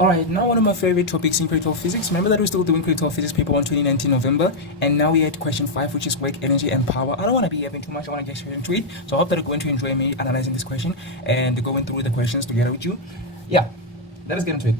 Alright, now one of my favorite topics in critical physics. Remember that we're still doing critical physics paper 1 2019 November, and now we're at question 5, which is work, energy, and power. I don't want to be having too much, I want to get straight into it. So I hope that you're going to enjoy me analyzing this question and going through the questions together with you. Yeah, let us get into it.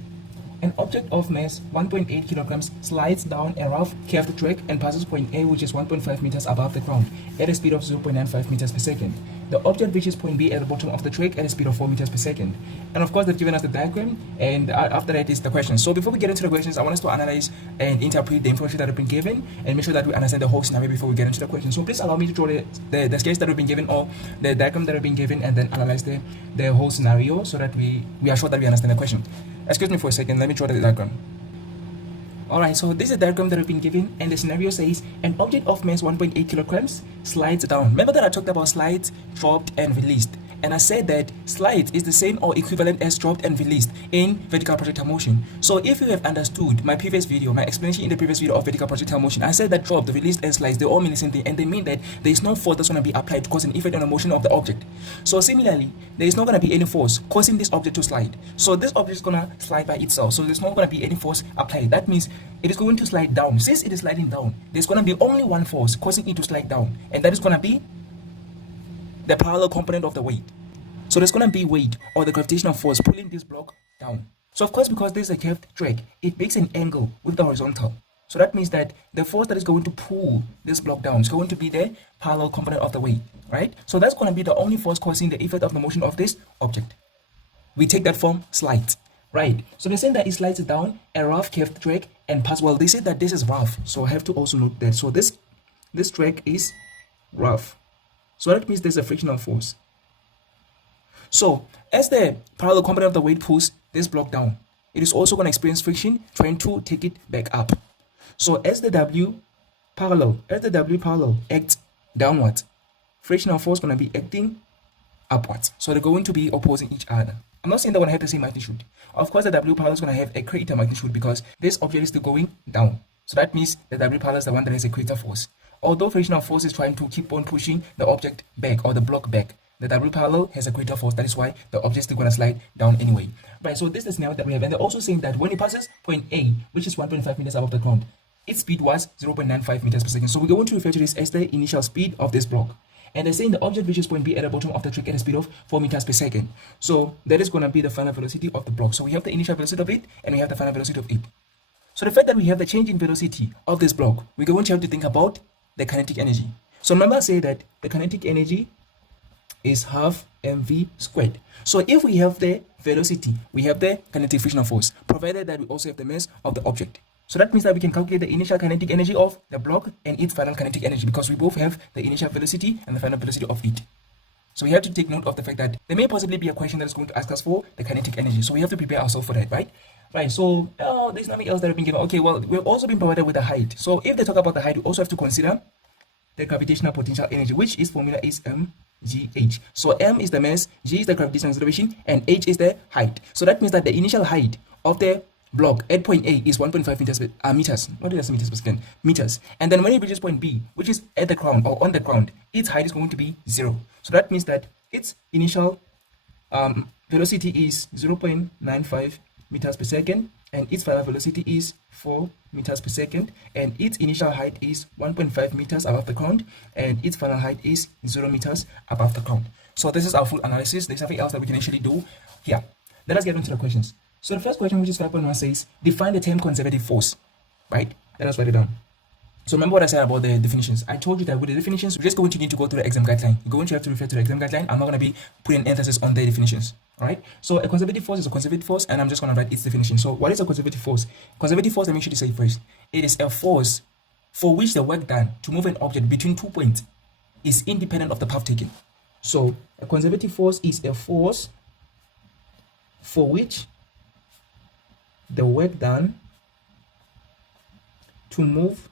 An object of mass 1.8 kilograms slides down a rough curved track and passes point A, which is 1.5 meters above the ground, at a speed of 0.95 meters per second. The object reaches point B at the bottom of the track at a speed of 4 meters per second. And of course, they've given us the diagram, and after that is the question. So before we get into the questions, I want us to analyze and interpret the information that have been given and make sure that we understand the whole scenario before we get into the question. So please allow me to draw the sketch that have been given, or the diagram that have been given, and then analyze the whole scenario so that we are sure that we understand the question. Excuse me for a second, let me draw the diagram. Alright, so this is a diagram that have been given, and the scenario says an object of mass 1.8 kilograms slides down. Remember that I talked about slides, dropped, and released. And I said that slides is the same or equivalent as dropped and released in vertical projectile motion. So if you have understood my previous video, my explanation in the previous video of vertical projectile motion, I said that dropped, released, and slides, they all mean the same thing, and they mean that there is no force that's going to be applied to cause an effect on the motion of the object. So similarly, there is not going to be any force causing this object to slide. So this object is going to slide by itself. So there's not going to be any force applied. That means it is going to slide down. Since it is sliding down, there's going to be only one force causing it to slide down, and that is going to be the parallel component of the weight. So there's going to be weight, or the gravitational force, pulling this block down. So of course, because there's a curved track, it makes an angle with the horizontal. So that means that the force that is going to pull this block down is going to be the parallel component of the weight, right? So that's going to be the only force causing the effect of the motion of this object. We take that from slides, right? So they're saying that it slides down a rough curved track and pass. Well, they said that this is rough, so I have to also note that. So this track is rough. So that means there's a frictional force. So as the parallel component of the weight pulls this block down, it is also going to experience friction trying to take it back up. So as the W parallel acts downwards, frictional force going to be acting upwards. So they're going to be opposing each other. I'm not saying they're going to have the same magnitude. Of course, the W parallel is going to have a greater magnitude because this object is still going down. So that means the W parallel is the one that has a greater force. Although frictional force is trying to keep on pushing the object back, or the block back, the W parallel has a greater force. That is why the object is still going to slide down anyway. Right, so this is the scenario that we have. And they're also saying that when it passes point A, which is 1.5 meters above the ground, its speed was 0.95 meters per second. So we're going to refer to this as the initial speed of this block. And they're saying the object reaches point B at the bottom of the track at a speed of 4 meters per second. So that is going to be the final velocity of the block. So we have the initial velocity of it, and we have the final velocity of it. So the fact that we have the change in velocity of this block, we're going to have to think about the kinetic energy. So remember, I say that the kinetic energy is half mv squared. So if we have the velocity, we have the kinetic frictional force, provided that we also have the mass of the object. So that means that we can calculate the initial kinetic energy of the block and its final kinetic energy, because we both have the initial velocity and the final velocity of it. So we have to take note of the fact that there may possibly be a question that is going to ask us for the kinetic energy. So we have to prepare ourselves for that, right? Right, so there's nothing else that has been given. Okay, well, we've also been provided with the height. So if they talk about the height, we also have to consider the gravitational potential energy, which is formula is mgh. So m is the mass, g is the gravitational acceleration, and h is the height. So that means that the initial height of the block at point A is 1.5 meters, meters. What is meters per second? Meters. And then when it reaches point B, which is at the ground or on the ground, its height is going to be 0. So that means that its initial velocity is 0.95 meters per second, and its final velocity is 4 meters per second, and its initial height is 1.5 meters above the ground, and its final height is 0 meters above the ground. So this is our full analysis. There's nothing else that we can actually do here. Let us get into the questions. So the first question, which is 5.1, says define the term conservative force, right? Let us write it down. So remember what I said about the definitions. I told you that with the definitions, we're just going to need to go to the exam guideline. You're going to have to refer to the exam guideline. I'm not going to be putting emphasis on the definitions. All right. So a conservative force is a conservative force, and I'm just going to write its definition. So what is a conservative force? Conservative force, let me actually say first. It is a force for which the work done to move an object between 2 points is independent of the path taken. So a conservative force is a force for which the work done to move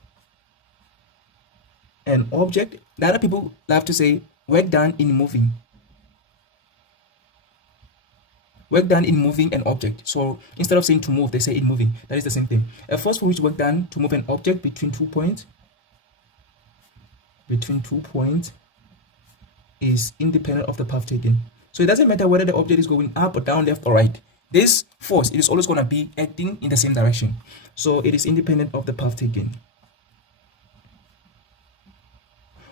an object. The other people love to say work done in moving. Work done in moving an object. So instead of saying to move, they say in moving. That is the same thing. A force for which work done to move an object between 2 points is independent of the path taken. So it doesn't matter whether the object is going up or down, left or right. this force, it is always going to be acting in the same direction. So it is independent of the path taken.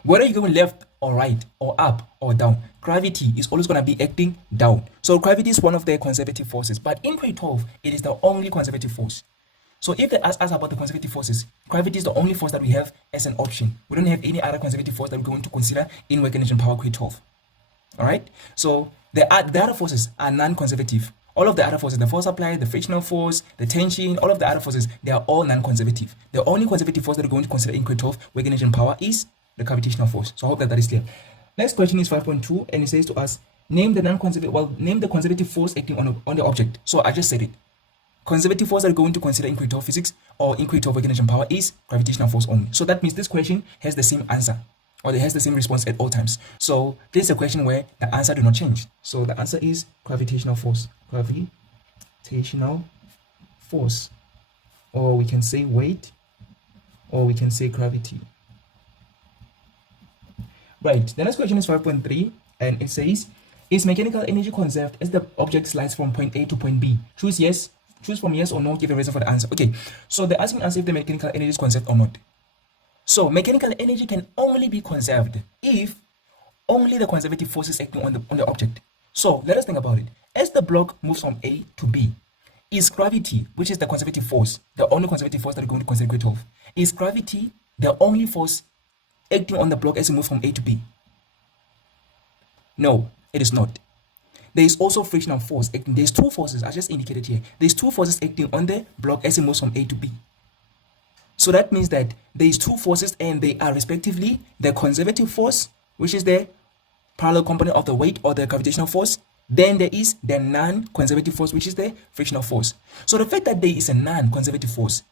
Whether you're going left or right or up or down, gravity is always going to be acting down. So gravity is one of the conservative forces, but in grade 12, it is the only conservative force. So if they ask us about the conservative forces, gravity is the only force that we have as an option. We don't have any other conservative force that we're going to consider in work, energy, and power grade 12. All right. So the other forces are non-conservative. All of the other forces, the force applied, the frictional force, the tension, all of the other forces, they are all non-conservative. The only conservative force that we're going to consider in grade 12 work, energy, and power is the gravitational force. So I hope that is clear. Next question is 5.2, and it says to us, name the conservative force acting on the object. So I just said it. Conservative force that we're going to consider in grade 12 physics or in grade 12 work, energy, and power is gravitational force only. So that means this question has the same answer, or it has the same response at all times. So this is a question where the answer do not change. So the answer is gravitational force. Gravitational force, or we can say weight, or we can say gravity. Right, the next question is 5.3, and it says, is mechanical energy conserved as the object slides from point A to point B? Choose from yes or no, give a reason for the answer. Okay, so they're asking us if the mechanical energy is conserved or not. So mechanical energy can only be conserved if only the conservative force is acting on the object. So let us think about it. As the block moves from A to B, is gravity, which is the conservative force, the only conservative force that we're going to consider grade 12, is gravity the only force acting on the block as it moves from A to B? No, it is not. There is also frictional force acting. There's two forces, I just indicated here. There's two forces acting on the block as it moves from A to B. So that means that there is two forces, and they are respectively the conservative force, which is the parallel component of the weight or the gravitational force. Then there is the non-conservative force, which is the frictional force. So the fact that there is a non-conservative force,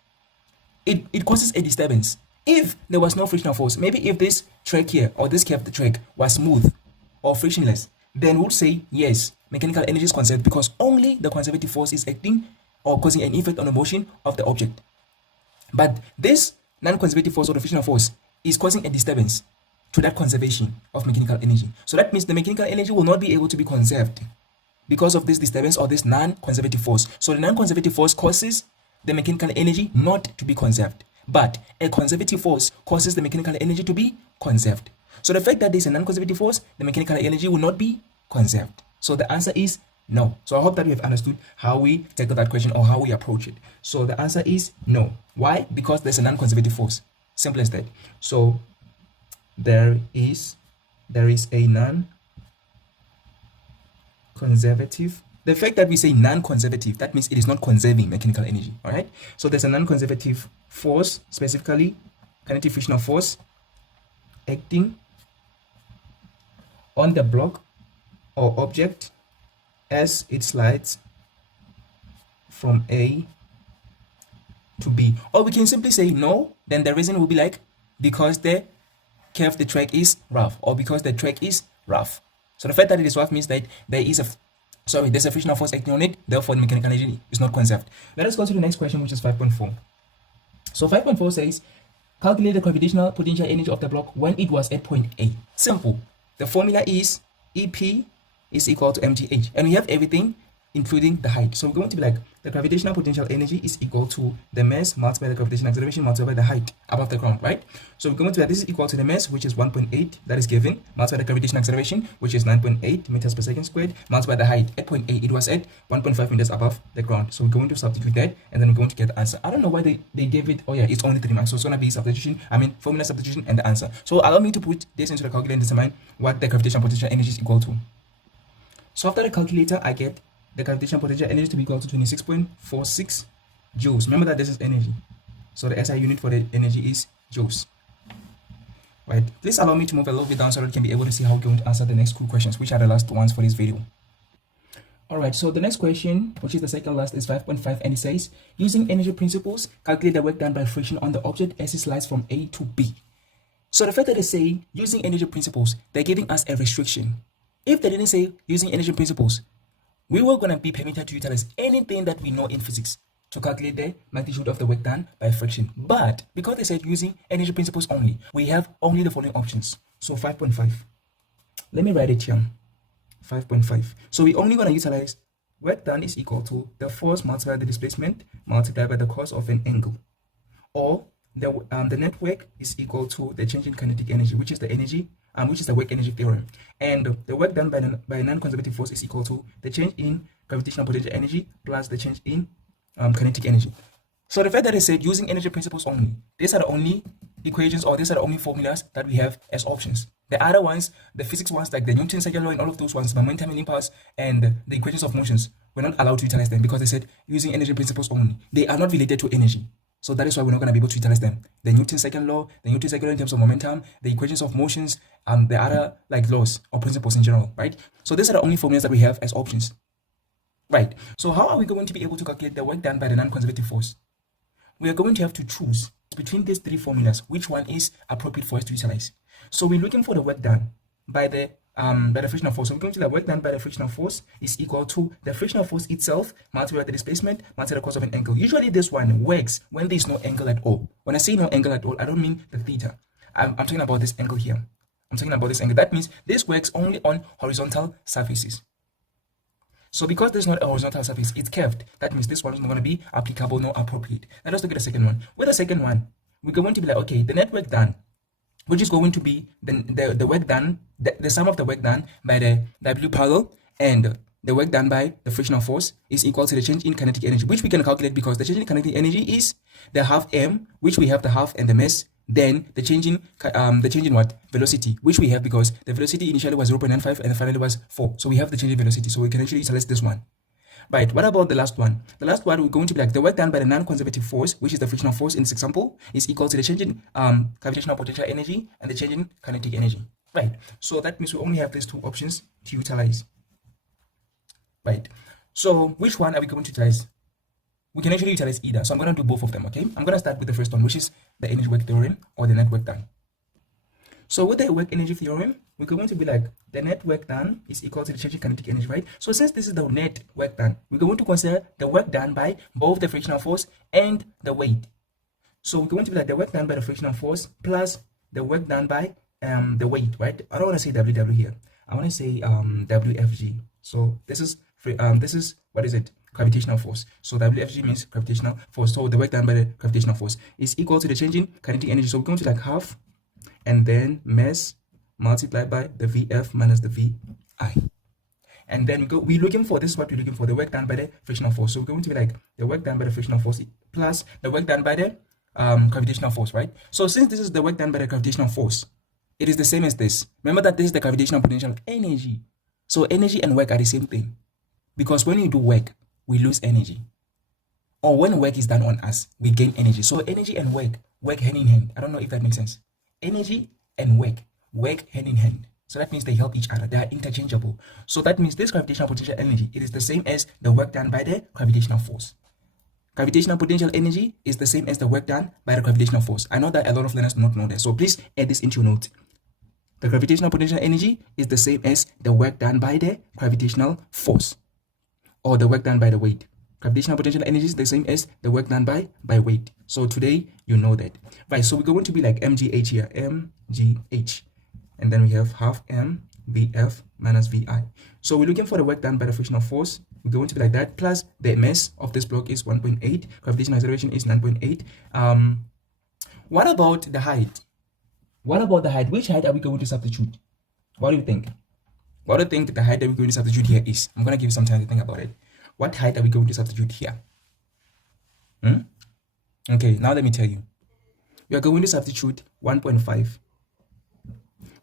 it causes a disturbance. If there was no frictional force, maybe if this track here or this curved track was smooth or frictionless, then we'll say yes, mechanical energy is conserved because only the conservative force is acting or causing an effect on the motion of the object. But this non-conservative force or the frictional force is causing a disturbance to that conservation of mechanical energy. So that means the mechanical energy will not be able to be conserved because of this disturbance or this non-conservative force. So the non-conservative force causes the mechanical energy not to be conserved, but a conservative force causes the mechanical energy to be conserved. So the fact that there is a non-conservative force, the mechanical energy will not be conserved. So the answer is no. So I hope that you have understood how we tackle that question or how we approach it. So the answer is no. Why? Because there's a non-conservative force. Simple as that. So there is a non-conservative. The fact that we say non-conservative, that means it is not conserving mechanical energy. All right. So there's a non-conservative force, specifically kinetic frictional force, acting on the block or object as it slides from A to B. Or we can simply say no, then the reason will be like because the track is rough, or because the track is rough. So the fact that it is rough means that there's a frictional force acting on it, therefore the mechanical energy is not conserved. Let us go to the next question, which is 5.4. So 5.4 says, calculate the gravitational potential energy of the block when it was at point A. Simple. The formula is EP is equal to mgh, and we have everything including the height. So we're going to be like, the gravitational potential energy is equal to the mass multiplied by the gravitational acceleration multiplied by the height above the ground, right? So we're going to be like, this is equal to the mass, which is 1.8, that is given, multiplied by the gravitational acceleration, which is 9.8 meters per second squared, multiplied by the height at point A. It was at 1.5 meters above the ground. So we're going to substitute that, and then we're going to get the answer. I don't know why they gave it. Oh yeah, it's only 3 marks. So it's going to be formula substitution and the answer. So allow me to put this into the calculator and determine what the gravitational potential energy is equal to. So after the calculator, I get the gravitational potential energy to be equal to 26.46 joules. Remember that this is energy. So the SI unit for the energy is joules. Right. Please allow me to move a little bit down so that we can be able to see how we're going to answer the next 2 questions, which are the last ones for this video. Alright, so the next question, which is the second last, is 5.5, and it says, using energy principles, calculate the work done by friction on the object as it slides from A to B. So the fact that they say using energy principles, they're giving us a restriction. If they didn't say using energy principles, we were going to be permitted to utilize anything that we know in physics to calculate the magnitude of the work done by friction. But because they said using energy principles only, we have only the following options. So 5.5. Let me write it here. 5.5. So we're only going to utilize work done is equal to the force multiplied by the displacement multiplied by the cos of an angle, or the net work is equal to the change in kinetic energy, which is the energy, which is the work energy theorem, and the work done by a non-conservative force is equal to the change in gravitational potential energy plus the change in kinetic energy. So the fact that I said using energy principles only, these are the only equations, or these are the only formulas that we have as options. The other ones, the physics ones, like the Newton's second law and all of those ones, momentum and impulse, and the equations of motions, we're not allowed to utilize them because they said using energy principles only. They are not related to energy. So that is why we're not going to be able to utilize them. The Newton's second law, the Newton's second law in terms of momentum, the equations of motions, the other like laws or principles in general, right? So these are the only formulas that we have as options. Right. So how are we going to be able to calculate the work done by the non-conservative force? We are going to have to choose between these three formulas which one is appropriate for us to utilize. So we're looking for the work done by the frictional force. So we're going to the work done by the frictional force is equal to the frictional force itself multiplied by the displacement multiplied by the cos of an angle. Usually this one works when there is no angle at all. When I say no angle at all, I don't mean the theta. I'm talking about this angle here. I'm talking about this angle. That means this works only on horizontal surfaces. So because there's not a horizontal surface, it's curved. That means this one is not going to be applicable nor appropriate. Now let's look at the second one. With the second one, we're going to be like, okay, the net work done, which is going to be the work done, the sum of the work done by the W parallel and the work done by the frictional force is equal to the change in kinetic energy, which we can calculate because the change in kinetic energy is the half m, which we have the half and the mass. Then the change in what? Velocity, which we have because the velocity initially was 0.95 and finally was 4. So we have the change in velocity. So we can actually utilize this one. Right, what about the last one? The last one, we're going to be like the work done by the non-conservative force, which is the frictional force in this example, is equal to the change in gravitational potential energy and the change in kinetic energy. Right, so that means we only have these two options to utilize. Right, so which one are we going to utilize? We can actually utilize either. So I'm going to do both of them, okay? I'm going to start with the first one, which is the energy work theorem or the net work done. So with the work energy theorem, we're going to be like the net work done is equal to the change in kinetic energy, right? So since this is the net work done, we're going to consider the work done by both the frictional force and the weight. So we're going to be like the work done by the frictional force plus the work done by the weight, right? I don't want to say WW here. I want to say WFG. So this is what is it? Gravitational force. So WFG means gravitational force. So the work done by the gravitational force is equal to the change in kinetic energy. So we're going to like half and then mass multiplied by the VF minus the VI. And then we're looking for, this is what we're looking for, the work done by the frictional force. So we're going to be like the work done by the frictional force plus the work done by the gravitational force, right? So since this is the work done by the gravitational force, it is the same as this. Remember that this is the gravitational potential energy. So energy and work are the same thing. Because when you do work, we lose energy. Or when work is done on us, we gain energy. So energy and work hand in hand. I don't know if that makes sense. Energy and work hand in hand. So that means they help each other. They are interchangeable. So that means this gravitational potential energy, it is the same as the work done by the gravitational force. Gravitational potential energy is the same as the work done by the gravitational force. I know that a lot of learners do not know that. So please add this into your notes. The gravitational potential energy is the same as the work done by the gravitational force, or the work done by the weight. Gravitational potential energy is the same as the work done by weight. So today you know that. Right, so we're going to be like mgh here, mgh. And then we have half m vf minus vi. So we're looking for the work done by the frictional force. We're going to be like that, plus the mass of this block is 1.8. Gravitational acceleration is 9.8. What about the height? What about the height? Which height are we going to substitute? What do you think? What do you think the height that we're going to substitute here is? I'm going to give you some time to think about it. What height are we going to substitute here? Okay, now let me tell you. We are going to substitute 1.5,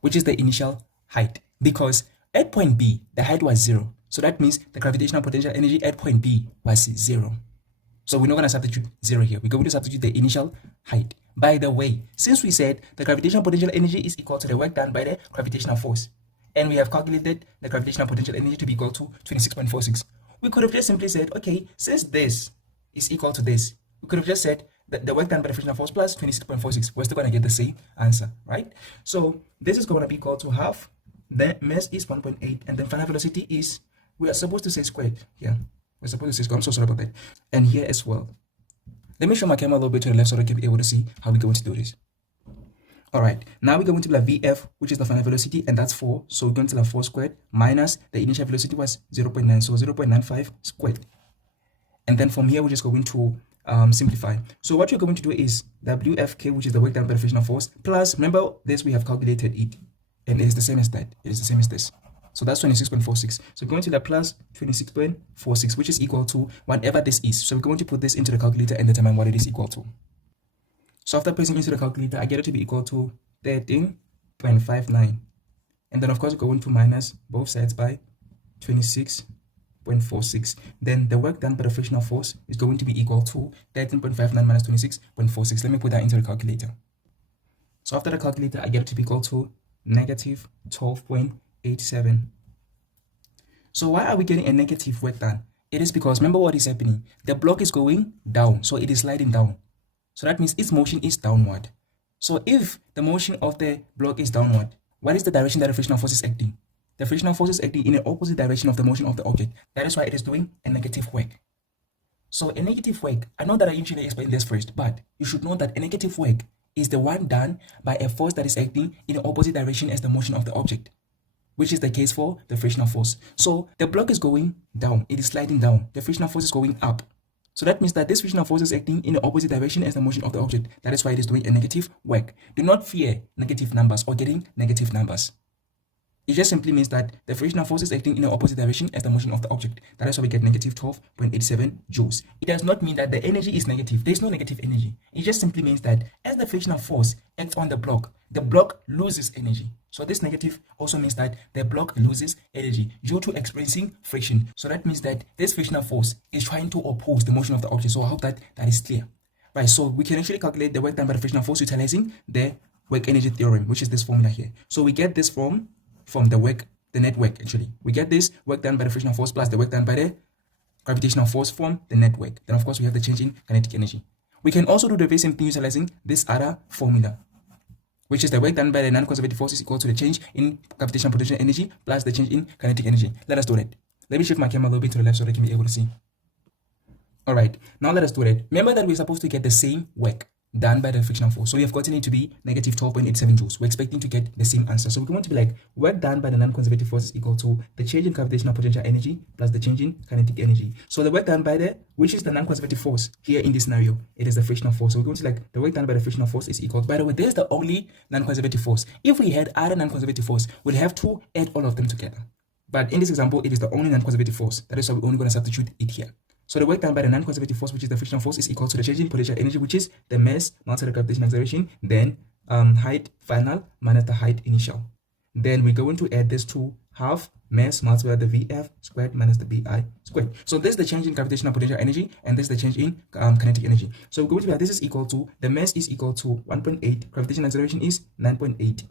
which is the initial height. Because at point B, the height was 0. So that means the gravitational potential energy at point B was 0. So we're not going to substitute 0 here. We're going to substitute the initial height. By the way, since we said the gravitational potential energy is equal to the work done by the gravitational force, and we have calculated the gravitational potential energy to be equal to 26.46, we could have just simply said, okay, since this is equal to this, we could have just said that the work done by the frictional force plus 26.46. We're still going to get the same answer, right? So this is going to be equal to half, the mass is 1.8, and then final velocity is, we are supposed to say squared here. We're supposed to say squared. I'm so sorry about that. And here as well. Let me show my camera a little bit to the left so that I can be able to see how we're going to do this. All right, now we're going to have VF, which is the final velocity, and that's 4. So we're going to have 4 squared minus the initial velocity was 0.9, so 0.95 squared. And then from here, we're just going to simplify. So what you're going to do is WFK, which is the work done by the frictional force, plus, remember this, we have calculated it, and it is the same as that. It is the same as this. So that's 26.46. So we're going to the plus 26.46, which is equal to whatever this is. So we're going to put this into the calculator and determine what it is equal to. So after pressing into the calculator, I get it to be equal to 13.59. And then, of course, we're going to minus both sides by 26.46. Then the work done by the frictional force is going to be equal to 13.59 minus 26.46. Let me put that into the calculator. So after the calculator, I get it to be equal to negative 12.87. So why are we getting a negative work done? It is because, remember what is happening? The block is going down, so it is sliding down. So that means its motion is downward. So if the motion of the block is downward, what is the direction that the frictional force is acting? The frictional force is acting in the opposite direction of the motion of the object. That is why it is doing a negative work. So a negative work, I know that I usually explain this first, but you should know that a negative work is the one done by a force that is acting in the opposite direction as the motion of the object, which is the case for the frictional force. So the block is going down, it is sliding down. The frictional force is going up. So that means that this frictional force is acting in the opposite direction as the motion of the object. That is why it is doing a negative work. Do not fear negative numbers or getting negative numbers. It just simply means that the frictional force is acting in the opposite direction as the motion of the object. That is why we get negative 12.87 joules. It does not mean that the energy is negative. There is no negative energy. It just simply means that as the frictional force acts on the block loses energy. So this negative also means that the block loses energy due to experiencing friction. So that means that this frictional force is trying to oppose the motion of the object. So I hope that is clear. Right, so we can actually calculate the work done by the frictional force utilizing the work energy theorem, which is this formula here. So we get this from the net work actually. We get this work done by the frictional force plus the work done by the gravitational force from the net work. Then of course we have the change in kinetic energy. We can also do the very same thing utilizing this other formula, which is the work done by the non-conservative force is equal to the change in gravitational potential energy plus the change in kinetic energy. Let us do that. Let me shift my camera a little bit to the left so that I can be able to see. Alright, now let us do that. Remember that we're supposed to get the same work done by the frictional force. So we have gotten it to be negative 12.87 joules. We're expecting to get the same answer. So we're going to be like, work done by the non-conservative force is equal to the change in gravitational potential energy plus the change in kinetic energy. So the work done by which is the non-conservative force here in this scenario, it is the frictional force. So we're going to like, the work done by the frictional force is equal to, by the way, this is the only non-conservative force. If we had other non-conservative force, we'd have to add all of them together. But in this example, it is the only non-conservative force. That is why we're only going to substitute it here. So the work done by the non-conservative force, which is the frictional force, is equal to the change in potential energy, which is the mass multiplied by the gravitational acceleration, then height final minus the height initial. Then we're going to add this to half mass multiplied by the VF squared minus the BI squared. So this is the change in gravitational potential energy, and this is the change in kinetic energy. So we're going to be, this is equal to, the mass is equal to 1.8, gravitational acceleration is 9.8.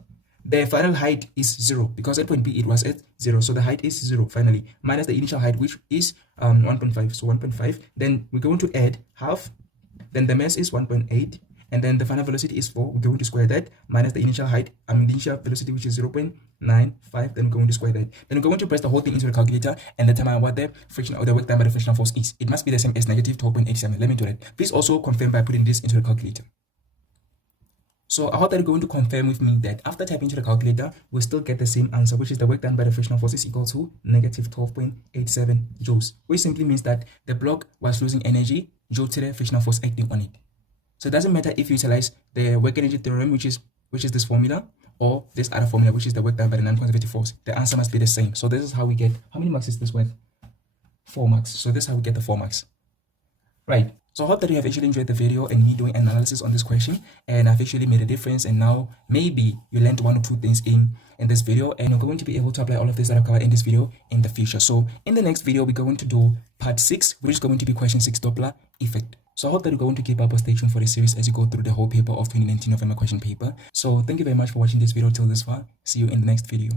The final height is 0 because at point B it was at 0, so the height is 0 finally, minus the initial height, which is 1.5, so 1.5. Then we're going to add half, then the mass is 1.8, and then the final velocity is 4. We're going to square that minus the initial height, the initial velocity, which is 0.95. Then we're going to square that. Then we're going to press the whole thing into the calculator and determine what the friction or the work done by the frictional force is. It must be the same as negative 12.87. Let me do that. Please also confirm by putting this into the calculator. So I hope that you're going to confirm with me that after typing into the calculator, we'll still get the same answer, which is the work done by the frictional force is equal to negative 12.87 joules, which simply means that the block was losing energy due to the frictional force acting on it. So it doesn't matter if you utilize the work energy theorem, which is this formula, or this other formula, which is the work done by the non-conservative force. The answer must be the same. So this is how we get, how many marks is this worth? 4 marks. So this is how we get the 4 marks. Right. So I hope that you have actually enjoyed the video and me doing analysis on this question, and I've actually made a difference, and now maybe you learned 1 or 2 things in this video, and you're going to be able to apply all of this that I've covered in this video in the future. So in the next video, we're going to do part 6, which is going to be question 6, Doppler effect. So I hope that you're going to keep up or stay tuned for this series as you go through the whole paper of 2019 November question paper. So thank you very much for watching this video till this far. See you in the next video.